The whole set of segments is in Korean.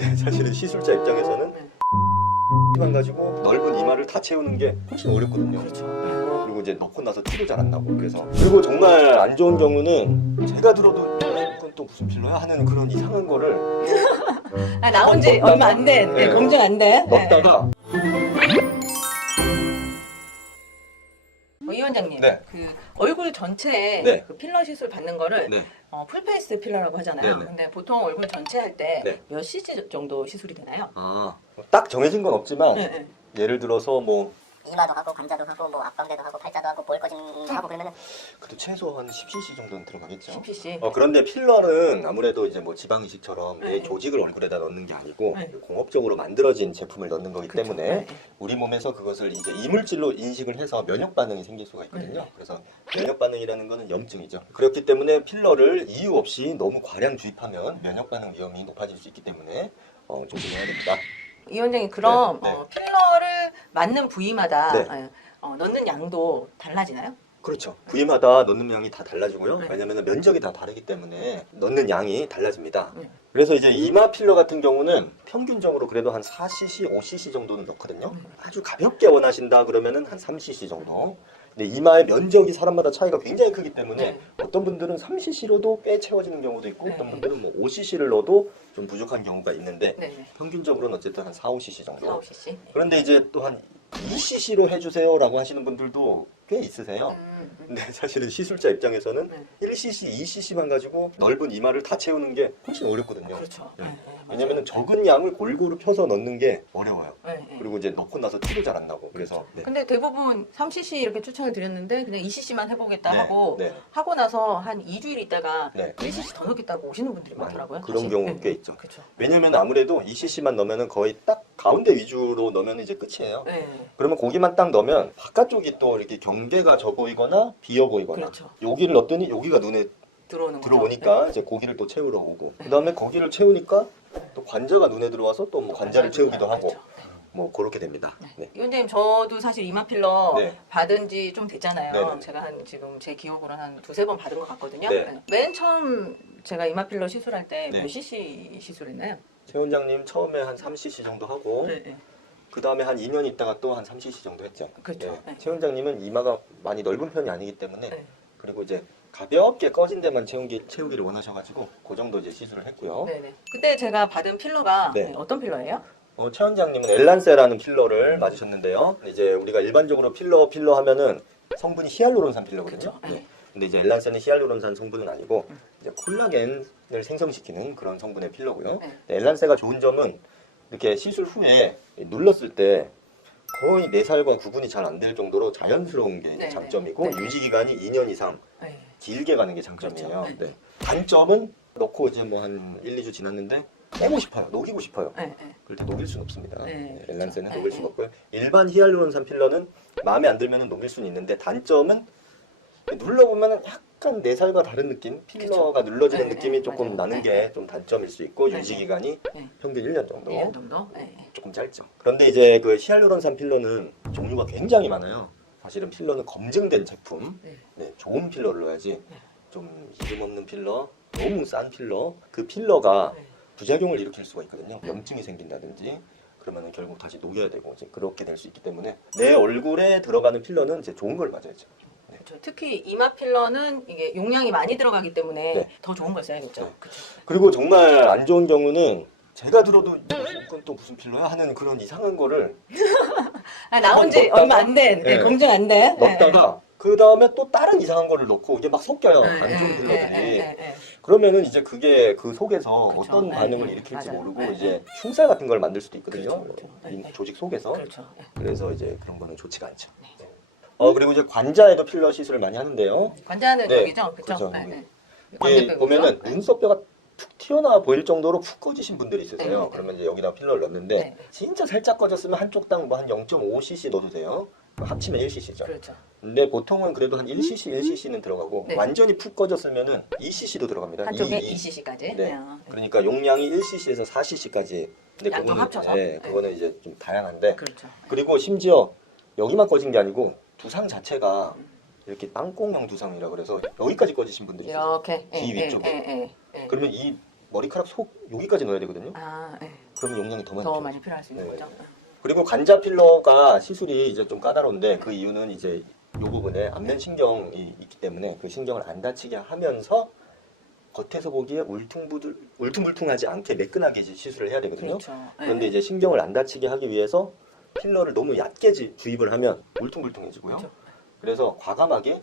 근데 사실은 시술자 입장에서는 만 가지고 넓은 이마를 다 채우는 게 훨씬 어렵거든요. 그렇죠. 그리고 이제 넣고 나서 티도 잘 안 나고 그래서 그리고 정말 안 좋은 경우는 제가 들어도 이건 또 무슨 필러야 하는 그런 이상한 거를 아, 나온 지 얼마 안 된, 네. 공정 안 된. 넣다가 이 원장님, 네. 그 얼굴 전체에 네. 그 필러 시술 받는 거를 네. 풀페이스 필러라고 하잖아요. 네네. 근데 보통 얼굴 전체 할 때 네. 몇 cc 정도 시술이 되나요? 딱 정해진 건 없지만 네, 네. 예를 들어서 뭐 이마도 하고 관자도 하고 뭐 앞광대도 하고 팔자도 하고 볼거짐도 하고 그러면은 그래도 최소 한 10cc 정도는 들어가겠죠. 10cc. 그런데 필러는 아무래도 이제 뭐 지방 이식처럼 내 네. 조직을 얼굴에다 넣는 게 아니고 네. 공업적으로 만들어진 제품을 넣는 거기 그렇죠. 때문에 네. 우리 몸에서 그것을 이제 이물질로 인식을 해서 면역 반응이 생길 수가 있거든요. 그래서 면역 반응이라는 거는 염증이죠. 그렇기 때문에 필러를 이유 없이 너무 과량 주입하면 면역 반응 위험이 높아질 수 있기 때문에 조심해야 됩니다. 이 원장님, 그럼 네, 네. 필러를 맞는 부위마다 네. 넣는 양도 달라지나요? 그렇죠. 부위마다 넣는 양이 다 달라지고요. 네. 왜냐하면 면적이 다 다르기 때문에 넣는 양이 달라집니다. 네. 그래서 이제 이마 필러 같은 경우는 평균적으로 그래도 한 4cc, 5cc 정도는 넣거든요. 아주 가볍게 원하신다 그러면은 한 3cc 정도. 근데 이마의 면적이 사람마다 차이가 굉장히 크기 때문에 네. 어떤 분들은 3cc로도 꽤 채워지는 경우도 있고 네. 어떤 분들은 뭐 5cc를 넣어도 좀 부족한 경우가 있는데 네, 네. 평균적으로는 어쨌든 한 4, 5cc 정도. 4, 5cc. 그런데 이제 또 한 2cc로 해주세요라고 하시는 분들도 꽤 있으세요. 근데 사실은 시술자 입장에서는 네. 1cc, 2cc만 가지고 넓은 이마를 다 채우는 게 훨씬 어렵거든요. 그렇죠. 네. 네, 네, 왜냐면 적은 양을 골고루 펴서 넣는 게 어려워요. 네, 네. 그리고 이제 넣고 나서 티도 잘 안 나고 그래서 네. 근데 대부분 3cc 이렇게 추천을 드렸는데 그냥 2cc만 해보겠다 네, 하고 네. 하고 나서 한 2주일 있다가 네. 1cc 더 넣겠다고 오시는 분들이 많더라고요. 그런 사실. 경우 네. 꽤 있죠. 그렇죠. 왜냐면 아무래도 2cc만 넣으면 거의 딱 가운데 위주로 넣으면 이제 끝이에요. 네. 그러면 고기만 딱 넣으면 바깥쪽이 또 이렇게 경계가 져 보이거나 비어 보이거나 그렇죠. 여기를 넣었더니 여기가 눈에 들어오는 거죠. 들어오니까 이제 고기를 또 채우러 오고 그 다음에 고기를 채우니까 또 관자가 눈에 들어와서 또 뭐 관자를 채우기도 하고 그렇죠. 뭐 그렇게 됩니다. 네. 이 원장님, 저도 사실 이마 필러 네. 받은 지 좀 됐잖아요. 네네. 제가 한 지금 제 기억으로 한 두세 번 받은 것 같거든요. 네. 맨 처음 제가 이마 필러 시술할 때 네. 몇 cc 시술했나요? 최 원장님 처음에 한 3cc 정도 하고 네. 그 다음에 한 2년 있다가 또 한 3cc 정도 했죠. 그렇죠. 네. 최 원장님은 이마가 많이 넓은 편이 아니기 때문에 네. 그리고 이제 가볍게 꺼진 데만 채우기를 원하셔가지고 그 정도 이제 시술을 했고요. 네네. 그때 제가 받은 필러가 네. 어떤 필러예요? 최 원장님은 엘란세라는 필러를 맞으셨는데요. 이제 우리가 일반적으로 필러 하면은 성분이 히알루론산 필러거든요. 그렇죠. 네. 근데 이제 엘란세는 히알루론산 성분은 아니고 이제 콜라겐을 생성시키는 그런 성분의 필러고요. 네. 엘란세가 좋은 점은 이렇게 시술 후에 눌렀을 때 거의 내 살과 구분이 잘 안 될 정도로 자연스러운 게 이제 네. 장점이고 네. 유지 기간이 2년 이상 네. 길게 가는 게 장점이에요. 그렇죠. 네. 네. 단점은 넣고 이제 뭐 한 1, 2주 지났는데 빼고 싶어요. 녹이고 싶어요. 네. 그럴 때 녹일 수는 없습니다. 네, 네, 그렇죠. 엘란세는 네, 녹일 네. 수가 없고요. 일반 히알루론산 필러는 마음에 안 들면 녹일 수는 있는데 단점은 눌러보면 약간 내 살과 다른 느낌? 필러가 눌러지는 네, 느낌이 네, 조금 맞아요. 나는 네, 게 좀 단점일 수 있고 네, 유지 네. 기간이 네. 평균 1년 정도. 1년 정도? 네. 조금 짧죠. 그런데 이제 그 히알루론산 필러는 종류가 굉장히 많아요. 사실은 필러는 검증된 제품, 네. 네, 좋은 필러를 넣어야지 네. 좀 이름 없는 필러, 너무 싼 필러, 그 필러가 네. 부작용을 일으킬 수가 있거든요. 염증이 생긴다든지 그러면 결국 다시 녹여야 되고 이제 그렇게 될 수 있기 때문에 내 얼굴에 들어가는 필러는 이제 좋은 걸 맞아야죠. 그렇죠. 특히 이마 필러는 이게 용량이 많이 들어가기 때문에 네. 더 좋은 걸 써야겠죠. 네. 그렇죠. 그리고 정말 안 좋은 경우는 제가 들어도 이건 또 무슨 필러야 하는 그런 이상한 거를 나온 지 넣다가, 얼마 안 된, 네. 공정 안 된. 넣다가 그 다음에 또 다른 이상한 거를 넣고 이게 막 섞여요. 네, 안 좋은 네, 필러들이. 네. 그러면은 이제 그게 그 속에서 그렇죠. 어떤 네, 반응을 네, 일으킬지 맞아요. 모르고 네, 이제 흉살 같은 걸 만들 수도 있거든요. 그렇죠, 그렇죠. 네, 이 네. 조직 속에서. 그렇죠. 네. 그래서 이제 그런 거는 좋지가 않죠. 네. 그리고 이제 관자에도 필러 시술을 많이 하는데요. 관자는 네, 여기죠, 그렇죠. 그렇죠. 네. 이게 보면은 눈썹뼈가 툭 튀어나와 보일 정도로 푹 꺼지신 분들이 있으세요. 네, 네. 그러면 이제 여기다 필러를 넣는데 네. 진짜 살짝 꺼졌으면 한쪽당 뭐 한 0.5cc 넣어도 돼요. 합치면 1cc죠. 그렇죠. 근데 보통은 그래도 한 1cc, 1cc는 들어가고 네. 완전히 푹 꺼졌으면은 2cc도 들어갑니다. 한쪽에 2. 2cc까지. 네. 그러니까 용량이 1cc에서 4cc까지. 근데 양쪽 합쳐서? 네, 그거는 이제 좀 다양한데. 그렇죠. 그리고 심지어 여기만 꺼진 게 아니고 두상 자체가 이렇게 땅콩형 두상이라 그래서 여기까지 꺼지신 분들이 있어요. 이렇게 귀 위쪽에. 예. 그러면 이 머리카락 속 여기까지 넣어야 되거든요. 아, 예. 그러면 용량이 더 많이 더 필요하죠. 많이 필요할 수 있는 네. 거죠. 그리고 관자 필러가 시술이 이제 좀 까다로운데 그 이유는 이제 이 부분에 안면 신경이 있기 때문에 그 신경을 안 다치게 하면서 겉에서 보기에 울퉁불퉁하지 않게 매끈하게 이제 시술을 해야 되거든요. 그렇죠. 그런데 이제 신경을 안 다치게 하기 위해서 필러를 너무 얕게 주입을 하면 울퉁불퉁해지고요. 그렇죠. 그래서 과감하게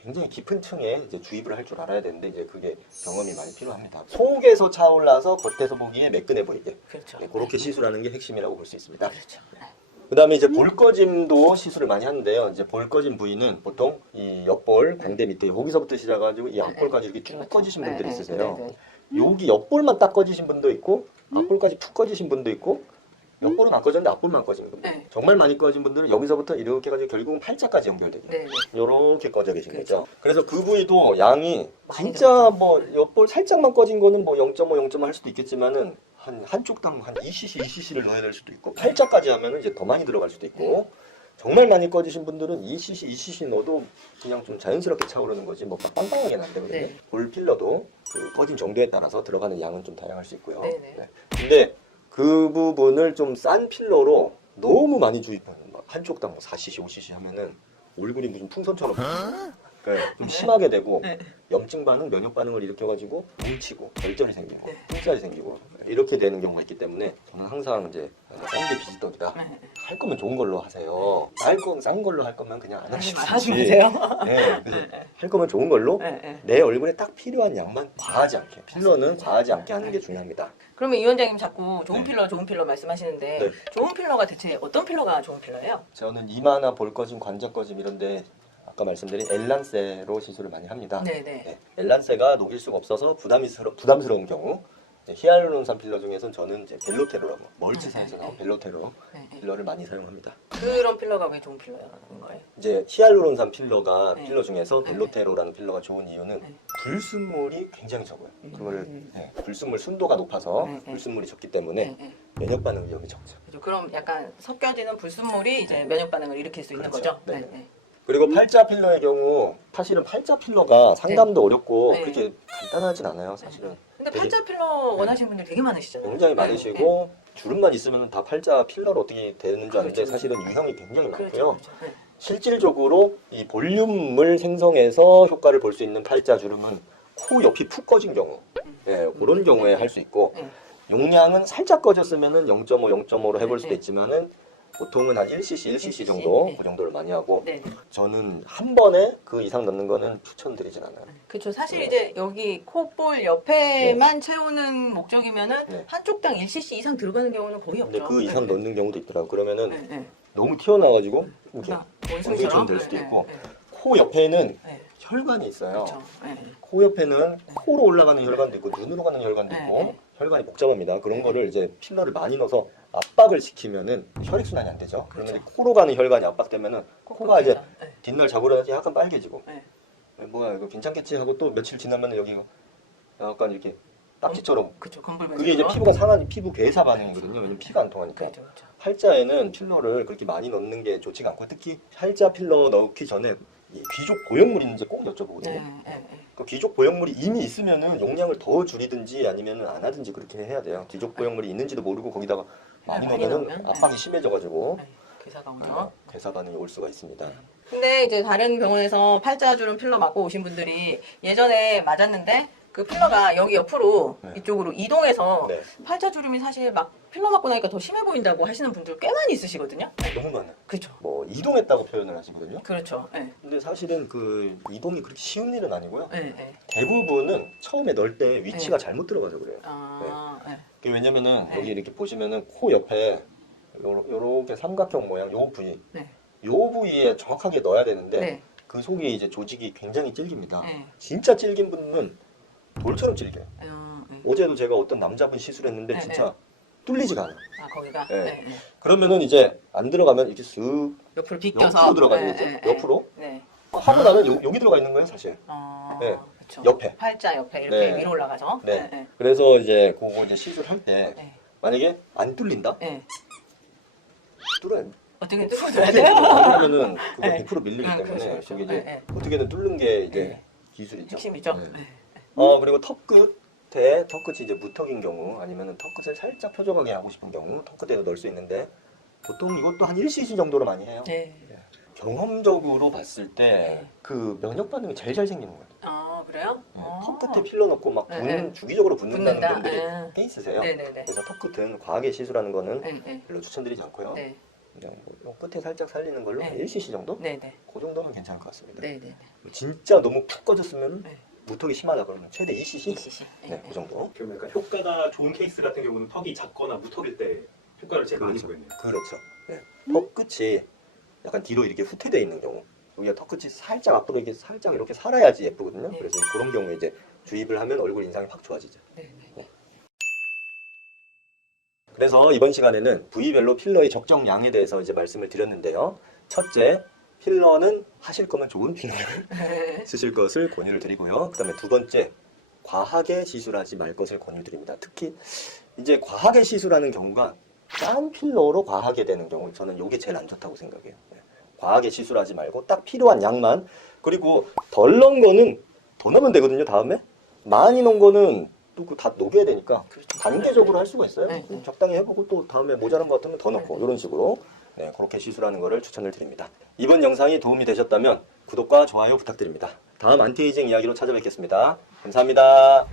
굉장히 깊은 층에 이제 주입을 할 줄 알아야 되는데 이제 그게 경험이 많이 필요합니다. 속에서 차올라서 겉에서 보기에 매끈해 보이게 그렇죠. 네, 그렇게 시술하는 게 핵심이라고 볼 수 있습니다. 그렇죠. 네. 그다음에 이제 볼꺼짐도 시술을 많이 하는데요. 이제 볼꺼짐 부위는 보통 이 옆볼, 광대 밑에 여기서부터 시작해가지고 이 앞볼까지 이렇게 쭉 그렇죠. 꺼지신 분들이 네, 있으세요. 네, 네. 여기 옆볼만 딱 꺼지신 분도 있고 앞볼까지 푹 꺼지신 분도 있고 옆볼은 안 꺼졌는데 앞볼만 꺼진 겁니다. 네. 정말 많이 꺼진 분들은 여기서부터 이렇게 해가지고 결국은 팔자까지 연결되게 네. 네. 이렇게 꺼져 계신 그렇죠. 거죠. 그래서 그 부위도 양이 많이 진짜 뭐 옆볼 살짝만 꺼진 거는 뭐 0.5, 0.5 할 수도 있겠지만은 한쪽당 한 2cc, 2cc를 넣어야 될 수도 있고 팔자까지 하면은 이제 더 많이 들어갈 수도 있고 정말 많이 꺼지신 분들은 2cc, 2cc 넣어도 그냥 좀 자연스럽게 차오르는 거지 뭐 빵빵하게는 안 되거든요. 네. 볼 필러도 그 꺼진 정도에 따라서 들어가는 양은 좀 다양할 수 있고요. 네, 네. 네. 근데 그 부분을 좀 싼 필러로 너무 많이 주입하는 막 한쪽당 뭐 4cc, 5cc 하면은 얼굴이 무슨 풍선처럼 그러니까 좀 심하게 되고 네. 염증 반응, 면역 반응을 일으켜가지고 뭉치고 결절이 생기고 네. 흰살이 생기고 이렇게 되는 경우가 있기 때문에 저는 항상 이제 싼 게 비지떡이다. 네. 할 거면 좋은 걸로 하세요. 싼 걸로 할 거면 그냥 안 하시고 하지 마세요. 네, 그래서 할 거면 좋은 걸로 네, 네. 내 얼굴에 딱 필요한 양만 과하지 않게 필러는 과하지 않게 하는 게 중요합니다. 그러면 이 원장님 자꾸 좋은 네. 필러, 좋은 필러 말씀하시는데 네. 좋은 필러가 대체 어떤 필러가 좋은 필러예요? 저는 이마나 볼 꺼짐, 관절 꺼짐 이런데 아까 말씀드린 엘란세로 시술을 많이 합니다. 네, 네. 네, 엘란세가 녹일 수가 없어서 부담스러운 경우 히알루론산 필러 중에서는 저는 이제 벨로테로라고 멀티사에서 나온 벨로테로 네, 네. 필러를 많이 사용합니다. 그런 필러가 왜 좋은 필러인 거예요? 이제 히알루론산 필러가 네. 필러 중에서 네. 벨로테로라는 필러가 좋은 이유는 네. 불순물이 굉장히 적어요. 그거를 음. 불순물 순도가 높아서 네, 네. 불순물이 적기 때문에 네, 네. 면역 반응 위험이 적죠. 그렇죠. 그럼 약간 섞여지는 불순물이 이제 면역 반응을 일으킬 수 있는 그렇죠. 거죠? 네. 네, 네. 그리고 팔자 필러의 경우 사실은 팔자 필러가 상담도 어렵고 네. 그렇게 간단하진 않아요. 사실은 근데 되게 팔자 필러 원하시는 분들 되게 많으시잖아요. 굉장히 네, 많으시고 주름만 있으면 다 팔자 필러로 어떻게 되는 줄 아는데 그렇죠. 사실은 유형이 굉장히 네. 많고요. 그렇죠. 네. 실질적으로 이 볼륨을 생성해서 효과를 볼 수 있는 팔자 주름은 코 옆이 푹 꺼진 경우, 그런 경우에 할 수 있고 네. 용량은 살짝 꺼졌으면은 0.5, 0.5로 해볼 수도 네. 있지만은 보통은 한 1cc, 1cc 정도 네. 그 정도를 많이 하고 네, 네. 저는 한 번에 그 이상 넣는 거는 추천드리진 않아요. 그렇죠. 사실 네. 이제 여기 콧볼 옆에만 채우는 목적이면은 네. 한쪽당 1cc 이상 들어가는 경우는 거의 근데 없죠. 그 이상 넣는 경우도 있더라고. 그러면은 네, 네. 너무 튀어나와가지고 이렇게 나 원숭이처럼 원숭이처럼 될 수도 네, 있고 네, 네. 코 옆에는 네. 혈관이 있어요. 그렇죠. 네. 코 옆에는 코로 올라가는 혈관도 있고 눈으로 가는 혈관도 네, 있고 네. 혈관이 복잡합니다. 그런 거를 이제 필러를 많이 넣어서 압박을 시키면은 혈액순환이 안 되죠. 그러면 그렇죠. 코로 가는 혈관이 압박되면은 코가 이제 네. 뒷날 잡으려는지 약간 빨개지고 네. 뭐야 이거 괜찮겠지 하고 또 며칠 지나면 여기 약간 이렇게 딱지처럼 그렇죠. 금불면서. 그게 이제 피부가 상하니 피부 괴사 반응이거든요. 왜냐면 피가 안 통하니까. 그렇죠. 그렇죠. 팔자에는 필러를 그렇게 많이 넣는 게 좋지가 않고 특히 팔자 필러 넣기 전에 이 귀족 보형물 있는지 꼭 여쭤보거든요. 네, 네, 네. 그 귀족 보형물이 이미 있으면은 용량을 더 줄이든지 아니면은 안 하든지 그렇게 해야 돼요. 귀족 보형물이 있는지도 모르고 거기다가 많이 많이 넣으면 넣으면? 압박이 심해져가지고 네. 괴사가 오죠. 괴사 반응이 올 수가 있습니다. 근데 이제 다른 병원에서 팔자주름 필러 맞고 오신 분들이 예전에 맞았는데 그 필러가 여기 옆으로 네. 이쪽으로 이동해서 네, 팔자주름이 사실 막 필러 맞고 나니까 더 심해 보인다고 하시는 분들 꽤 많이 있으시거든요. 너무 많아요. 그렇죠. 뭐 이동했다고 표현을 하시거든요. 그렇죠. 네. 근데 사실은 그 이동이 그렇게 쉬운 일은 아니고요. 네, 네. 대부분은 처음에 넣을 때 위치가 잘못 들어가서 그래요. 아, 네. 그게 왜냐면은 네. 여기 이렇게 보시면은 코 옆에 요렇게 삼각형 모양 요 부위, 네. 요 부위에 정확하게 넣어야 되는데 네. 그 속이 이제 조직이 굉장히 질깁니다. 네. 진짜 질긴 분은 돌처럼 질겨요. 네. 어제도 제가 어떤 남자분 시술했는데 네, 진짜 뚫리지가 않아. 아, 거기가? 네. 네. 네. 그러면은 이제 안 들어가면 이렇게 쓱 옆으로 비껴서. 옆으로 들어가죠. 네, 이제 네, 네. 옆으로 네. 하고 나면 여기 들어가 있는 거예요, 사실. 네. 그렇죠. 옆에. 팔자 옆에 이렇게 네. 위로 올라가죠. 네. 네. 그래서 이제 그거 이제 시술할 때 네. 만약에 안 뚫린다? 네. 뚫어야 어떻게 뚫어줘야 돼요? 그러면은 그거 네. 100% 밀리기 때문에 그렇죠, 그렇죠. 저기 이제 네, 네. 어떻게든 뚫는 게 이제 네. 기술이죠. 핵심이죠. 네. 네. 그리고 턱끝 끝에 턱끝이 이제 무턱인 경우 아니면 턱끝을 살짝 표적하게 하고 싶은 경우 턱끝에도 넣을 수 있는데 보통 이것도 한 1cc 정도로 많이 해요. 네. 경험적으로 봤을 때 그 면역 반응이 제일 잘 생기는 거예요. 아, 그래요? 턱끝에 필러 넣고 막 네. 주기적으로 붓는다는 붓는다. 분들이 네. 꽤 있으세요. 네네네. 그래서 턱끝은 과하게 시술하는 거는 네. 별로 추천드리지 않고요. 네. 그냥 뭐 끝에 살짝 살리는 걸로 네. 1cc 정도? 네네. 그 정도면 괜찮을 것 같습니다. 네네. 진짜 너무 푹 꺼졌으면 네. 무턱이 심하다 그러면 최대 2cc? 2cc. 네, 그 정도. 그럼 약간 효과가 좋은 케이스 같은 경우는 턱이 작거나 무턱일 때 효과를 제일 많이 보겠네요. 그렇죠. 네. 턱 끝이 약간 뒤로 이렇게 후퇴되어 있는 경우, 여기가 턱 끝이 살짝 앞으로 이렇게 살짝 이렇게 살아야지 예쁘거든요. 네. 그래서 그런 경우에 이제 주입을 하면 얼굴 인상이 확 좋아지죠. 네네. 그래서 이번 시간에는 부위별로 필러의 적정량에 대해서 이제 말씀을 드렸는데요. 첫째, 필러는 하실 거면 좋은 필러를 쓰실 것을 권유를 드리고요. 그다음에 두 번째, 과하게 시술하지 말 것을 권유드립니다. 특히 이제 과하게 시술하는 경우가 짠 필러로 과하게 되는 경우 저는 이게 제일 안 좋다고 생각해요. 과하게 시술하지 말고 딱 필요한 양만, 그리고 덜 넣은 거는 더 넣으면 되거든요. 다음에 많이 넣은 거는 또 다 녹여야 되니까 단계적으로 할 수가 있어요. 네. 적당히 해보고 또 다음에 모자란 것 같으면 더 넣고 이런 식으로 네, 그렇게 시술하는 거를 추천을 드립니다. 이번 영상이 도움이 되셨다면 구독과 좋아요 부탁드립니다. 다음 안티에이징 이야기로 찾아뵙겠습니다. 감사합니다.